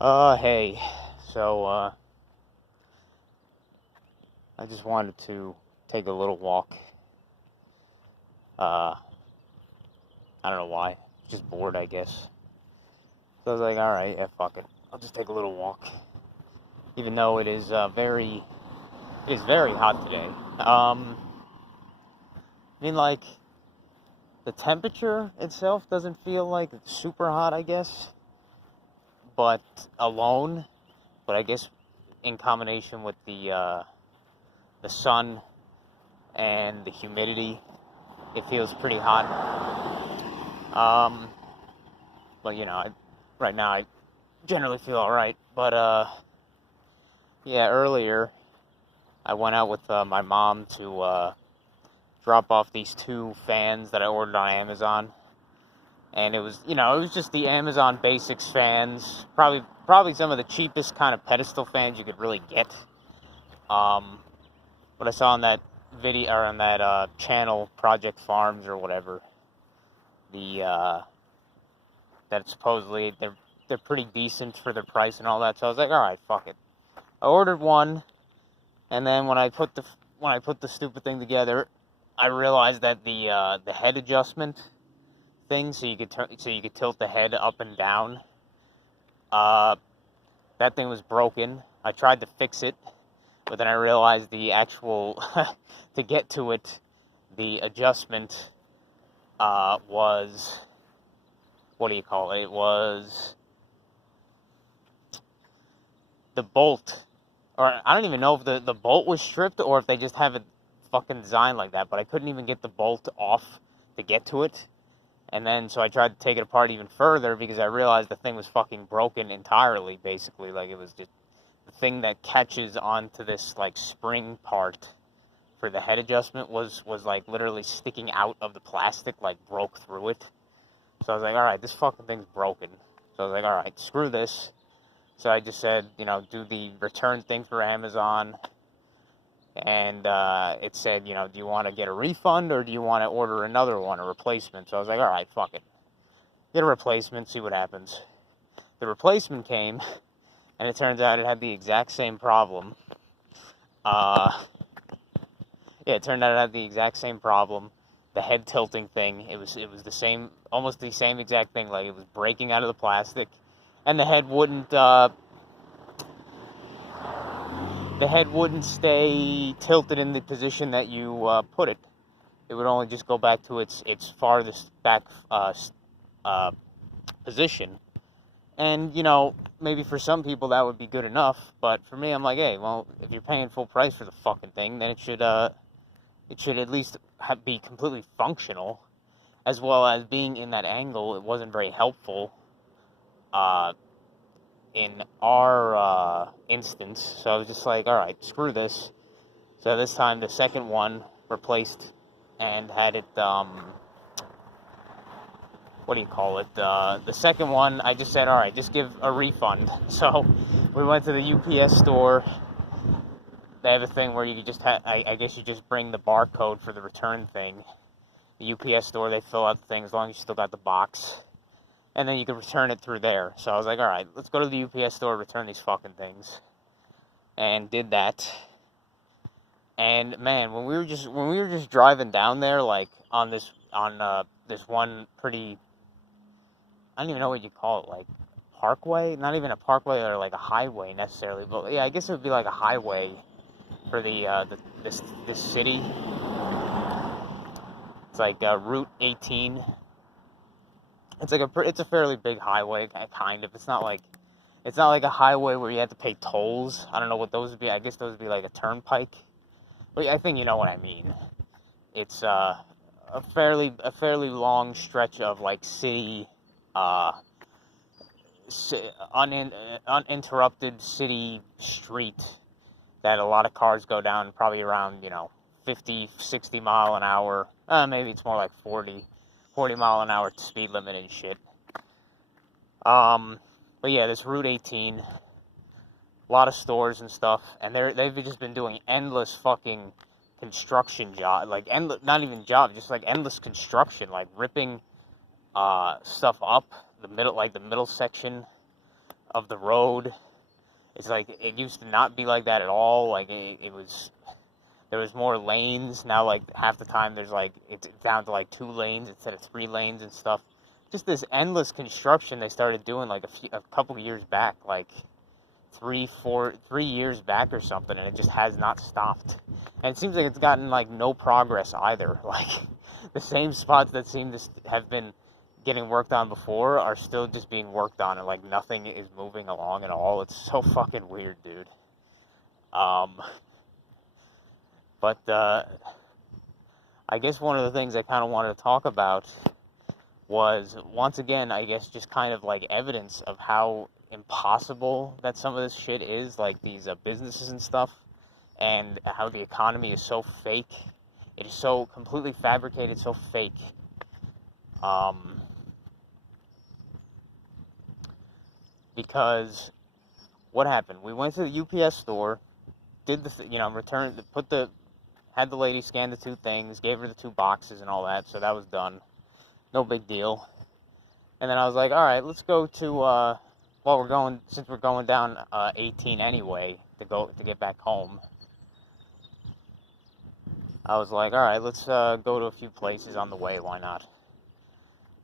Hey. So, I just wanted to take a little walk. Uh, I don't know why. Just bored, I guess. So I was like, alright, yeah, fuck it. I'll just take a little walk. Even though it is very hot today. I mean, like, the temperature itself doesn't feel like it's super hot, I guess. But alone, but I guess in combination with the sun and the humidity, it feels pretty hot. Um, but right now I generally feel all right. But yeah, earlier I went out with my mom to drop off these two fans that I ordered on Amazon, and it was just the Amazon Basics fans, probably some of the cheapest kind of pedestal fans you could really get. What I saw on that video or on that channel, Project Farms or whatever, the that supposedly they're pretty decent for their price and all that. So I was like, all right, fuck it. I ordered one, and then when I put the stupid thing together, I realized that the head adjustment thing, so you could tilt the head up and down. That thing was broken. I tried to fix it, but then I realized the actual to get to it, the adjustment was, what do you call it? It was the bolt, or I don't even know if the bolt was stripped or if they just have it fucking designed like that, but I couldn't even get the bolt off to get to it. And then, so I tried to take it apart even further because I realized the thing was fucking broken entirely, basically. Like, it was just the thing that catches onto this, like, spring part for the head adjustment was like, literally sticking out of the plastic, like, broke through it. So I was like, alright, this fucking thing's broken. So I was like, alright, screw this. So I just said, do the return thing for Amazon. And it said, do you want to get a refund or do you want to order another one, a replacement? So I was like, alright, fuck it. Get a replacement, see what happens. The replacement came, and it turns out it had the exact same problem. It turned out it had the exact same problem. The head tilting thing, it was the same, almost the same exact thing. Like, it was breaking out of the plastic, and the head wouldn't stay tilted in the position that you put it. It would only just go back to its farthest back position. And, maybe for some people that would be good enough, but for me, I'm like, hey, well, if you're paying full price for the fucking thing, then it should at least be completely functional, as well as being in that angle. It wasn't very helpful in our instance, so I was just like, alright, screw this. So this time the second one replaced and had it, what do you call it? The second one, I just said, alright, just give a refund. So we went to the UPS store. They have a thing where you could just I guess you just bring the barcode for the return thing. The UPS store, they fill out the thing as long as you still got the box. And then you can return it through there. So I was like, alright, let's go to the UPS store, return these fucking things. And did that. And man, when we were just driving down there, like on this one pretty, I don't even know what you call it, like parkway? Not even a parkway or like a highway necessarily, but yeah, I guess it would be like a highway for this city. It's like Route 18. It's a fairly big highway, kind of. It's not like a highway where you have to pay tolls. I don't know what those would be. I guess those would be like a turnpike. But I think you know what I mean. It's a fairly long stretch of like city, uninterrupted city street that a lot of cars go down, probably around 50, 60 mile an hour. Maybe it's more like 40 mile an hour speed limit and shit. But yeah, this Route 18, a lot of stores and stuff, and they've just been doing endless fucking construction job, like not even job, just like endless construction, like ripping stuff up the middle section of the road. It's like, it used to not be like that at all. Like, there was more lanes. Now, like, half the time there's, like, it's down to, like, 2 lanes instead of 3 lanes and stuff. Just this endless construction they started doing, like, a couple years back, like, 3 years back or something, and it just has not stopped. And it seems like it's gotten, like, no progress either. Like, the same spots that seem to have been getting worked on before are still just being worked on, and, like, nothing is moving along at all. It's so fucking weird, dude. But I guess one of the things I kind of wanted to talk about was, once again, I guess just kind of like evidence of how impossible that some of this shit is, like these businesses and stuff, and how the economy is so fake. It is so completely fabricated, so fake. Because what happened? We went to the UPS store, did the, returned, had the lady scan the 2 things, gave her the 2 boxes and all that, so that was done. No big deal. And then I was like, all right, let's go to, since we're going down 18 anyway, to get back home. I was like, all right, let's go to a few places on the way, why not?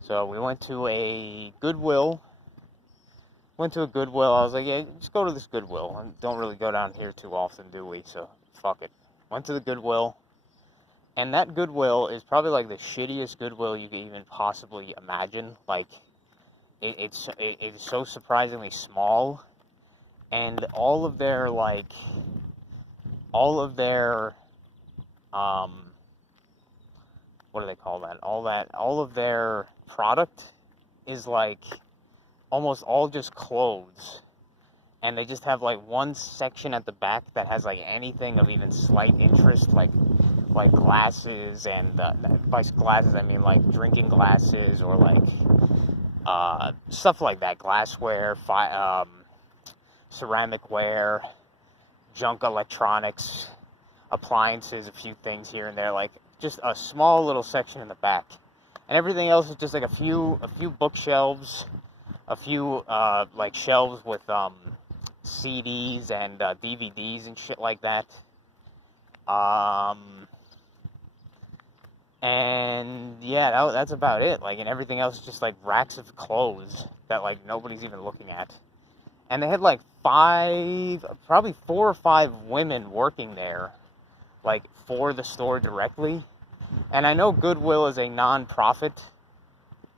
So we went to a Goodwill. I was like, yeah, just go to this Goodwill. And don't really go down here too often, do we? So, fuck it. Went to the Goodwill. And that Goodwill is probably, like, the shittiest Goodwill you could even possibly imagine. Like, it's so surprisingly small. And all of their, what do they call that? All of their product is, like, almost all just clothes, and they just have, like, one section at the back that has, like, anything of even slight interest, like glasses, and by glasses I mean, like, drinking glasses, or, like, stuff like that, glassware, ceramic ware, junk electronics, appliances, a few things here and there, like, just a small little section in the back, and everything else is just, like, a few bookshelves, a few, like, shelves with, CDs and, DVDs and shit like that. And, yeah, that's about it. Like, and everything else is just, like, racks of clothes that, like, nobody's even looking at. And they had, like, probably 4 or 5 women working there, like, for the store directly. And I know Goodwill is a non-profit,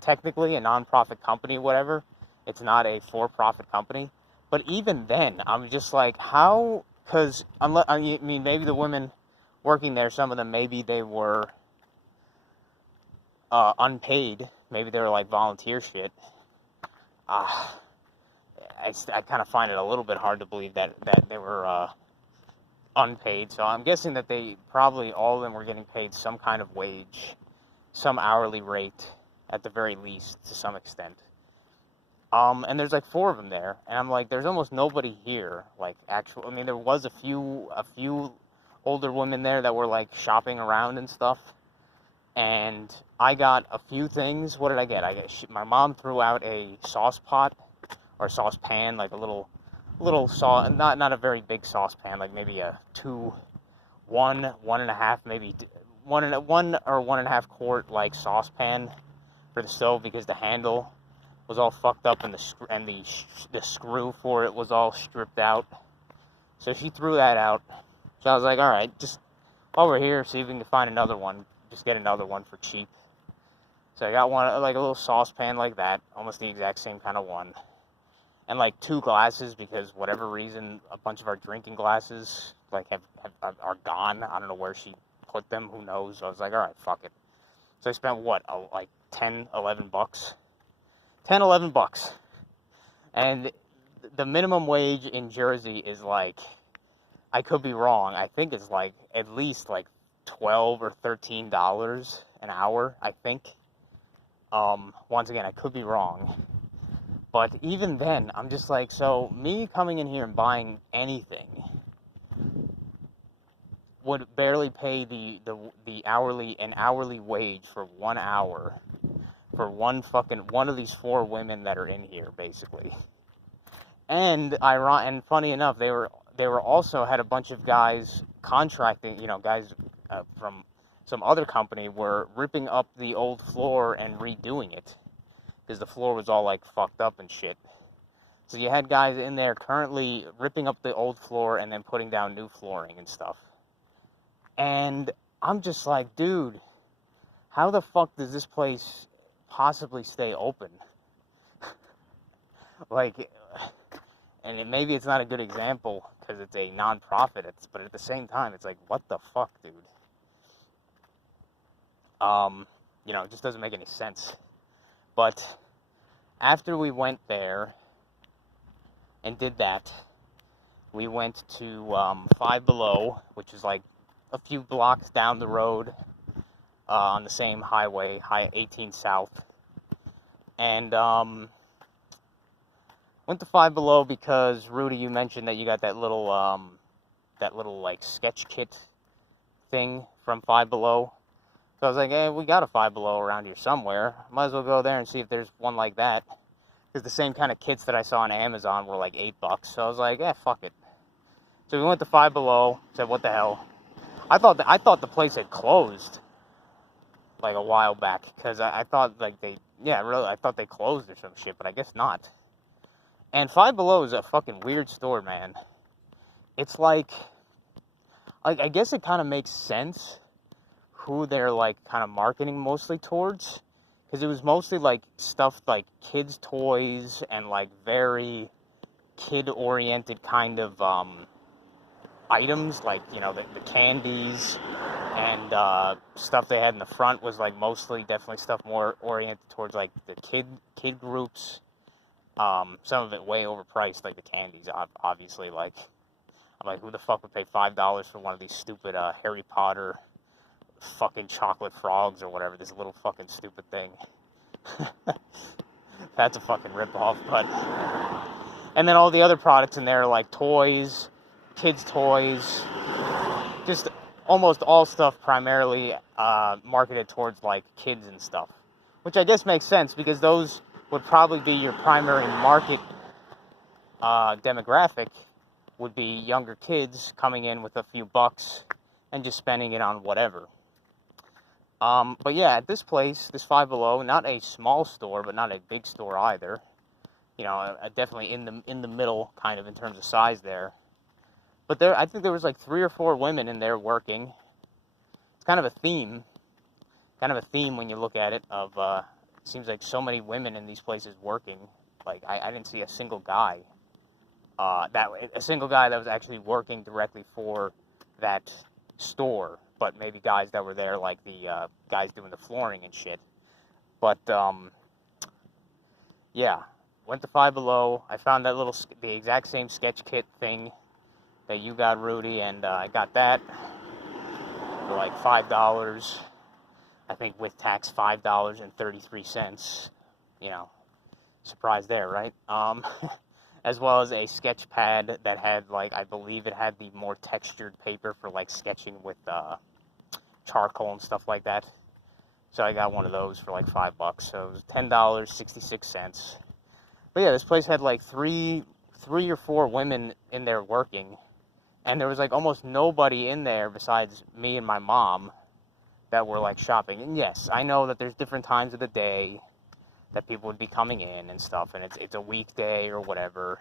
technically, a non-profit company, whatever. It's not a for-profit company. But even then, I'm just like, how? Because, I mean, maybe the women working there, some of them, maybe they were unpaid. Maybe they were, like, volunteer shit. I kind of find it a little bit hard to believe that they were unpaid. So I'm guessing that they probably, all of them were getting paid some kind of wage, some hourly rate, at the very least, to some extent. And there's, like, 4 of them there, and I'm like, there's almost nobody here, like, I mean, there was a few older women there that were, like, shopping around and stuff, and I got a few things. What did I get? My mom threw out a sauce pot, or saucepan, like a little not a very big saucepan, like maybe a 1.5, maybe 1 or 1.5 quart, like, saucepan for the stove, because the handle was all fucked up, and the screw for it was all stripped out. So she threw that out. So I was like, all right, just while we're here, see if we can find another one. Just get another one for cheap. So I got one, like, a little saucepan like that, almost the exact same kind of one. And, like, 2 glasses, because whatever reason, a bunch of our drinking glasses, like, are gone. I don't know where she put them. Who knows? So I was like, all right, fuck it. So I spent, like, $10, $11? $10, $11. And the minimum wage in Jersey is, like, I could be wrong, I think it's, like, at least, like, $12 or $13 an hour, I think. Once again, I could be wrong. But even then, I'm just like, so me coming in here and buying anything would barely pay the hourly wage for 1 hour for one of these 4 women that are in here, basically. And funny enough, they were also had a bunch of guys contracting, guys from some other company were ripping up the old floor and redoing it because the floor was all like fucked up and shit. So you had guys in there currently ripping up the old floor and then putting down new flooring and stuff. And I'm just like, dude, how the fuck does this place possibly stay open? Like, and maybe it's not a good example because it's a non-profit, but at the same time, it's like, what the fuck, dude? It just doesn't make any sense. But after we went there and did that, we went to Five Below, which is like a few blocks down the road on the same highway, 18 South. And went to Five Below because, Rudy, you mentioned that you got that little like sketch kit thing from Five Below. So I was like, hey, we got a Five Below around here somewhere. Might as well go there and see if there's one like that. Because the same kind of kits that I saw on Amazon were like $8. So I was like, fuck it. So we went to Five Below, said, what the hell? I thought the place had closed like a while back. Because I thought like I thought they closed or some shit, but I guess not. And Five Below is a fucking weird store, man. It's like I guess it kind of makes sense who they're like kind of marketing mostly towards, because it was mostly like stuff like kids' toys and like very kid-oriented kind of items, like the candies and stuff they had in the front was like mostly definitely stuff more oriented towards like the kid groups. Some of it way overpriced, like the candies, obviously. Like, I'm like, who the fuck would pay $5 for one of these stupid Harry Potter fucking chocolate frogs or whatever, this little fucking stupid thing. That's a fucking ripoff, but... And then all the other products in there are like toys, kids' toys, just almost all stuff primarily marketed towards like kids and stuff. Which I guess makes sense, because those would probably be your primary market demographic, would be younger kids coming in with a few bucks and just spending it on whatever. But yeah, at this place, this Five Below, not a small store, but not a big store either. Definitely in the middle, kind of in terms of size there. But I think there was like 3 or 4 women in there working. It's kind of a theme when you look at it. Of it seems like so many women in these places working. Like I didn't see a single guy. A single guy that was actually working directly for that store, but maybe guys that were there, like the guys doing the flooring and shit. But yeah, went to Five Below. I found the exact same sketch kit thing that you got, Rudy, and I got that for like $5. I think with tax, $5.33. Surprise there, right? As well as a sketch pad that had, like, I believe it had the more textured paper for, like, sketching with charcoal and stuff like that. So I got one of those for, like, $5. So it was $10.66. But yeah, this place had, like, three or four women in there working. And there was, like, almost nobody in there besides me and my mom that were, like, shopping. And yes, I know that there's different times of the day that people would be coming in and stuff, and it's a weekday or whatever.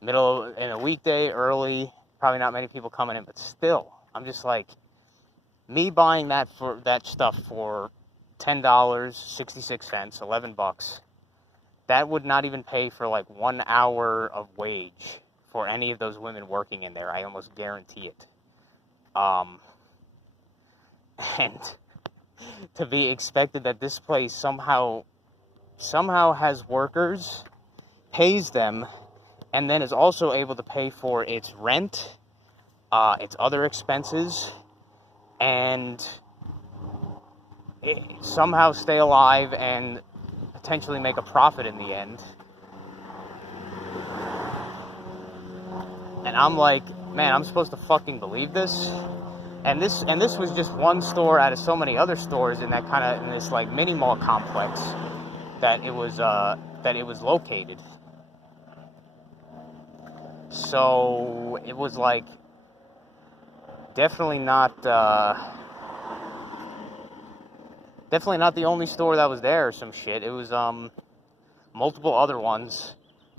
In a weekday, early, probably not many people coming in, but still, I'm just like, me buying that stuff for $10.66, $11, that would not even pay for like 1 hour of wage for any of those women working in there. I almost guarantee it. And to be expected that this place somehow has workers, pays them, and then is also able to pay for its rent, its other expenses, and somehow stay alive and potentially make a profit in the end. And I'm like, man, I'm supposed to fucking believe this? And this was just one store out of so many other stores in this like mini mall complex that it was located. So it was like definitely not the only store that was there or some shit. It was multiple other ones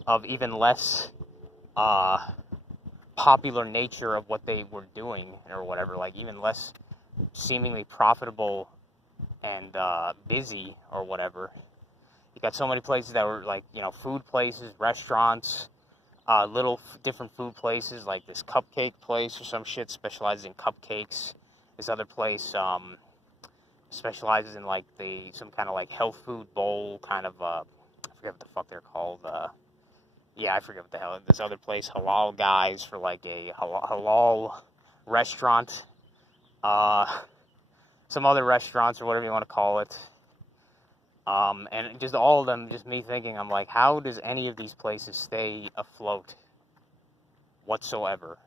of even less popular nature of what they were doing or whatever, like even less seemingly profitable and busy or whatever. You got so many places that were like, food places, restaurants, little different food places, like this cupcake place or some shit specializes in cupcakes. This other place specializes in like some kind of like health food bowl kind of, I forget what the fuck they're called. I forget what the hell. This other place, halal guys for like a halal restaurant. Some other restaurants or whatever you want to call it. And just all of them, just me thinking, I'm like, how does any of these places stay afloat whatsoever?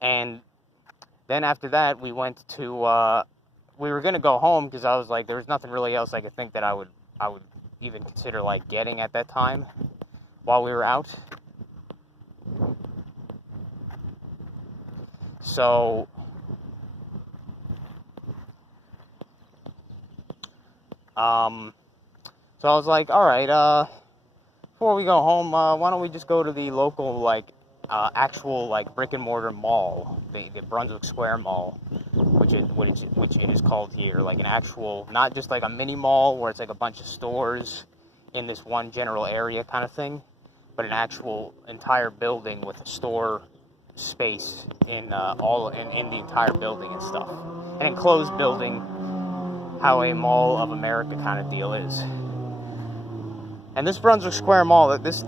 And then after that, we went to, we were going to go home because I was like, there was nothing really else I could think that I would even consider like getting at that time while we were out. So so I was like, all right, before we go home, why don't we just go to the local, like, actual, like, brick and mortar mall, the Brunswick Square Mall, which it is called here, like an actual, not just like a mini mall where it's like a bunch of stores in this one general area kind of thing, but an actual entire building with a store space in the entire building and stuff, an enclosed building, how a Mall of America kind of deal is. And this Brunswick Square Mall, this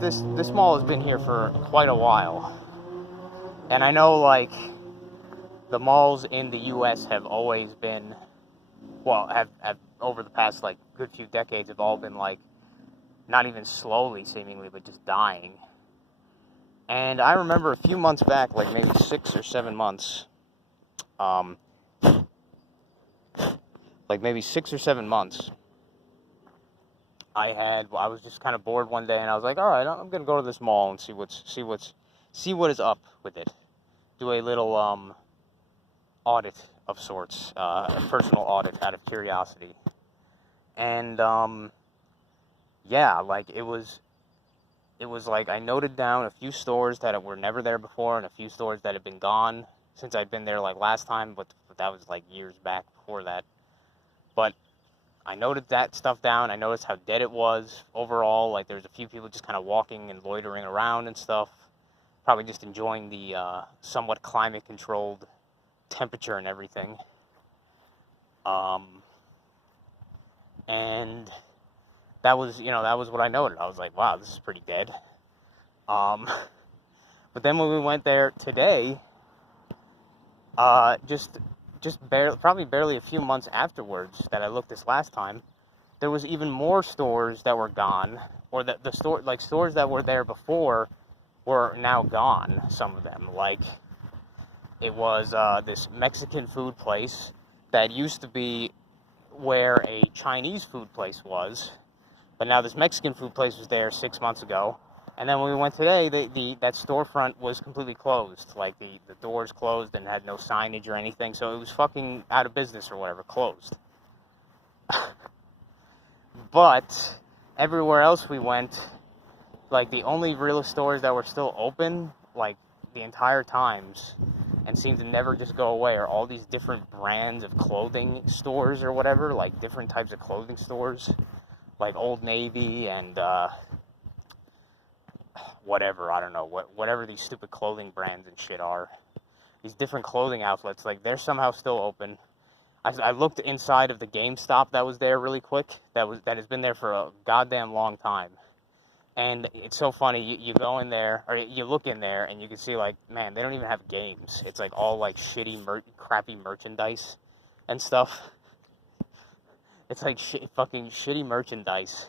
mall has been here for quite a while. And I know, like, the malls in the U.S. have always been, have over the past, like, good few decades have all been, like, not even slowly, seemingly, but just dying. And I remember a few months back, like maybe 6 or 7 months, I was just kind of bored one day, and I was like, all right, I'm gonna go to this mall and see what is up with it. Do a little audit of sorts, a personal audit out of curiosity, and like it was like I noted down a few stores that were never there before, and a few stores that had been gone since I'd been there like last time, but that was like years back before that. But I noted that stuff down. I noticed how dead it was overall. Like, there was a few people just kind of walking and loitering around and stuff. Probably just enjoying the somewhat climate-controlled temperature and everything. And that was what I noted. I was like, wow, this is pretty dead. But then when we went there today, probably barely a few months afterwards that I looked this last time, there was even more stores that were gone, or that stores that were there before were now gone, some of them. Like, it was this Mexican food place that used to be where a Chinese food place was, but now this Mexican food place was there 6 months ago. And then when we went today, that storefront was completely closed. Like, the doors closed and had no signage or anything, so it was fucking out of business or whatever, closed. But everywhere else we went, like, the only real stores that were still open, like, the entire times, and seemed to never just go away, are all these different brands of clothing stores or whatever, like different types of clothing stores, like Old Navy and, whatever, I don't know, whatever these stupid clothing brands and shit are. These different clothing outlets, like, they're somehow still open. I looked inside of the GameStop that was there really quick, that has been there for a goddamn long time. And it's so funny, you go in there, or you look in there, and you can see, like, man, they don't even have games. It's, like, all, like, crappy merchandise and stuff. It's, like, fucking shitty merchandise,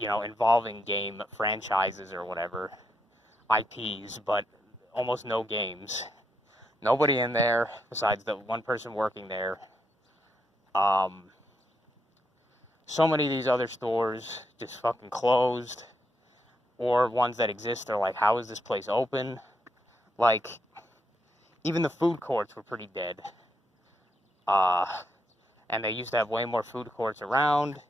involving game franchises or whatever, IPs, but almost no games. Nobody in there besides the one person working there. So many of these other stores just fucking closed, or ones that exist are like, how is this place open? Like, even the food courts were pretty dead. And they used to have way more food courts around.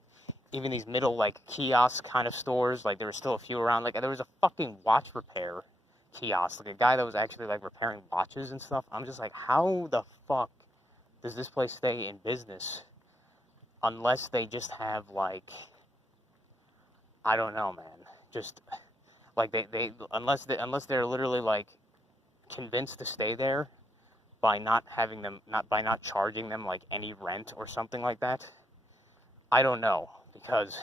Even these middle, like, kiosk kind of stores, like, there were still a few around. Like, there was a fucking watch repair kiosk. Like, a guy that was actually, like, repairing watches and stuff. I'm just like, how the fuck does this place stay in business? Unless they just have, like, I don't know, man. Just, like, unless they're literally, like, convinced to stay there by not charging them, like, any rent or something like that. I don't know, because,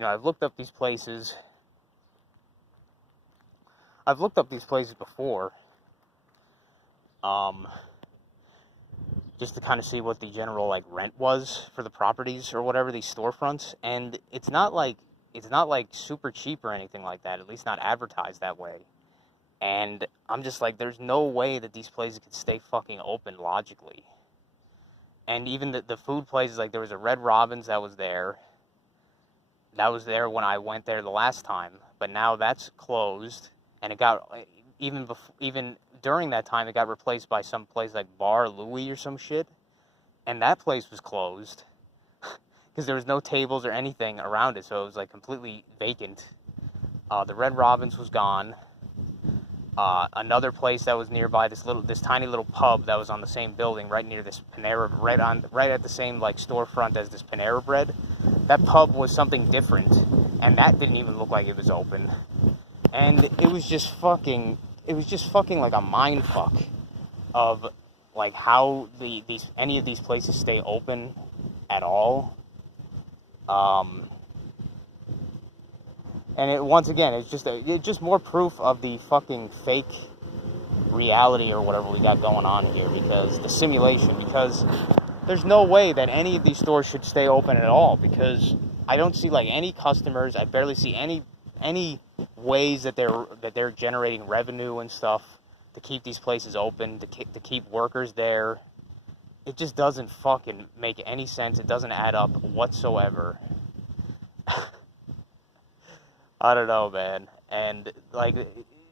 I've looked up these places. Before, just to kind of see what the general, like, rent was for the properties or whatever, these storefronts, and it's not like super cheap or anything like that, at least not advertised that way. And I'm just like, there's no way that these places could stay fucking open logically. And even the food places, like, there was a Red Robin's that was there. That was there when I went there the last time, but now that's closed, and it got, even during that time, it got replaced by some place like Bar Louie or some shit, and that place was closed, because there was no tables or anything around it, so it was, like, completely vacant. The Red Robin's was gone. Another place that was nearby, this tiny little pub that was on the same building, right near this Panera, right at the same, like, storefront as this Panera Bread. That pub was something different, and that didn't even look like it was open. And it was just fucking like a mind fuck of, like, how any of these places stay open at all. And once again, it's just more proof of the fucking fake reality or whatever we got going on here, because the simulation, because there's no way that any of these stores should stay open at all, because I don't see, like, any customers. I barely see any ways that they're generating revenue and stuff to keep these places open, to keep workers there. It just doesn't fucking make any sense. It doesn't add up whatsoever. I don't know, man. And, like,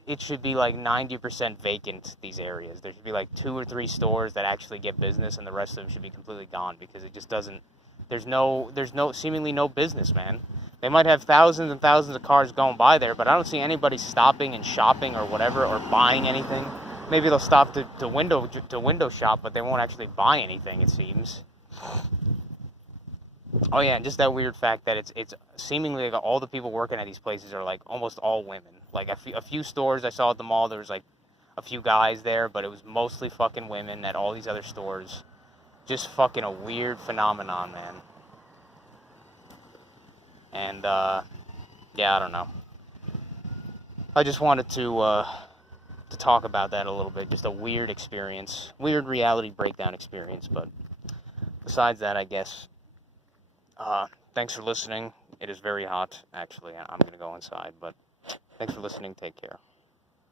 it should be, like, 90% vacant, these areas. There should be, like, 2 or 3 stores that actually get business, and the rest of them should be completely gone, because it just doesn't, there's seemingly no business, man. They might have thousands and thousands of cars going by there, but I don't see anybody stopping and shopping or whatever, or buying anything. Maybe they'll stop to window shop, but they won't actually buy anything, it seems. Oh yeah, and just that weird fact that it's seemingly, like, all the people working at these places are, like, almost all women. Like, a few stores I saw at the mall, there was, like, a few guys there, but it was mostly fucking women at all these other stores. Just fucking a weird phenomenon, man. And, yeah, I don't know. I just wanted to talk about that a little bit. Just a weird experience. Weird reality breakdown experience, but besides that, I guess, thanks for listening. It is very hot, actually. I'm going to go inside, but thanks for listening. Take care.